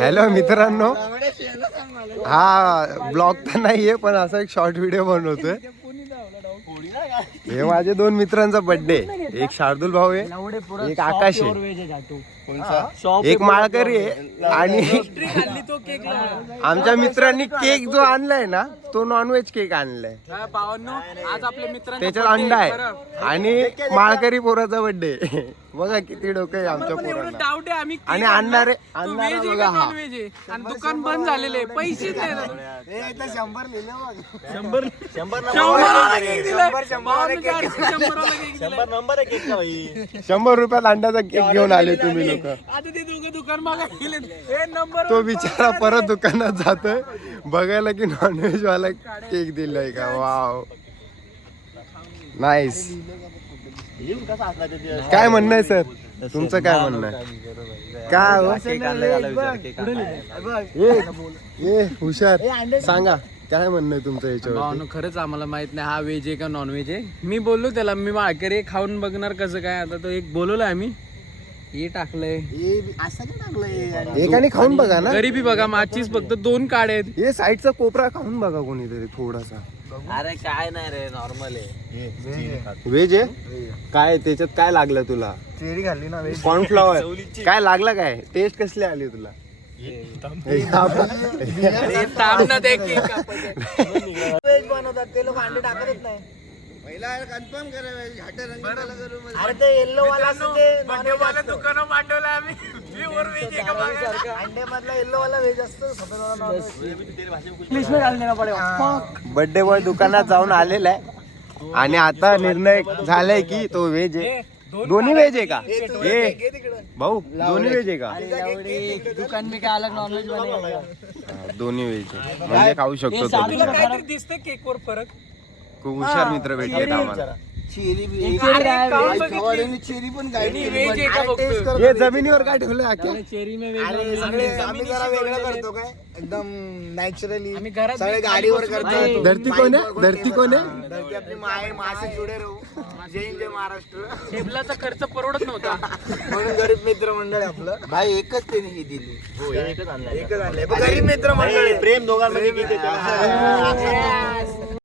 Hello मित्रांनो, हा blog तर नाहीये पण असा एक शॉर्ट व्हिडिओ बनवतोय. हे माझे दोन मित्रांचा बर्थडे, एक शार्दुल भाऊ आहे, एक आकाश आहे, एक माळकरी आहे. आणि आमच्या मित्रांनी केक जो आणलाय ना तो नॉनव्हेज केक आणलाय. आज आपल्या मित्रांचा त्याच्यात अंडा आहे आणि माळकरी पोराचा बर्थडे. बघा किती डोकं आहे आमच्या पोरांना. डाऊट आहे आम्ही आणि आणणारे बघा हा आणि दुकान बंद झालेले, पैसे ₹100 अंड्याचा केक घेऊन आले तुम्ही लोक. आता ते दोघं दुकान मागे गेले नंबर. तो बिचारा परत दुकानात जातोय बघायला की नॉनव्हेज वाला केक दिलाय का. Wow, nice. काय म्हणणं आहे सर तुमचं, काय म्हणणं आहे? काय हुशार, सांगा काय म्हणणं आहे तुमचं याच्यावर. खरंच आम्हाला माहित नाही हा व्हेज आहे का नॉन व्हेज आहे. मी बोललो त्याला मी माळकरी खाऊन बघणार कसं काय. आता तो एक बोलवलाय आम्ही, हे टाकलंय एकाने खाऊन बघा ना. गरिबी बघा, माचीच फक्त 2 काळे आहेत. हे साईडचा कोपरा खाऊन बघा कोणीतरी थोडासा. अरे काय नाही रे, नॉर्मल आहे. व्हेज आहे काय, त्याच्यात काय लागलं तुला? चेरी घालली ना कॉर्नफ्लॉवर काय लागलं, काय टेस्ट कसली आली तुला? बनवतात ते लोक अंडे टाकतच नाही. कन्फर्म अरे ते येल्लो वाला दुकानं मांडवलं आम्ही. अंडे मधला येल्लो वाला व्हेज असतो, सफेद वाला बर्थडे बॉय दुकानात जाऊन आलेला आहे आणि आता निर्णय झालाय की तो व्हेज आहे. दोन्ही व्हेज आहे का हे भाऊ? दोन्ही व्हेज आहे का? दुकान में काय अलग नॉनव्हेज बनेगा. दोन्ही व्हेज आहे म्हणजे खाऊ शकतो तो बिचारा. काहीतरी दिसतंय केक वर फरक. खूप हुशार मित्र भेटलेत आम्हाला. चेरी पण हे जमिनीवर काय ठेवलं चेरी में आम्ही जरा वेगळं करतो काय, एकदम नॅचरली. आम्ही घरात सगळे गाडीवर करतो. धरती कोण आहे? धरती कोण आहे? धरती आपली माय मासे जुडे राहू. जय जय महाराष्ट्र. टेबलाचा खर्च परवडत नव्हता म्हणून गरीब मित्र मंडळ आहे आपलं. भाई एकच त्याने ही दिली, एकच आणलंय. गरीब मित्र मंडळ, प्रेम दोघांमध्ये.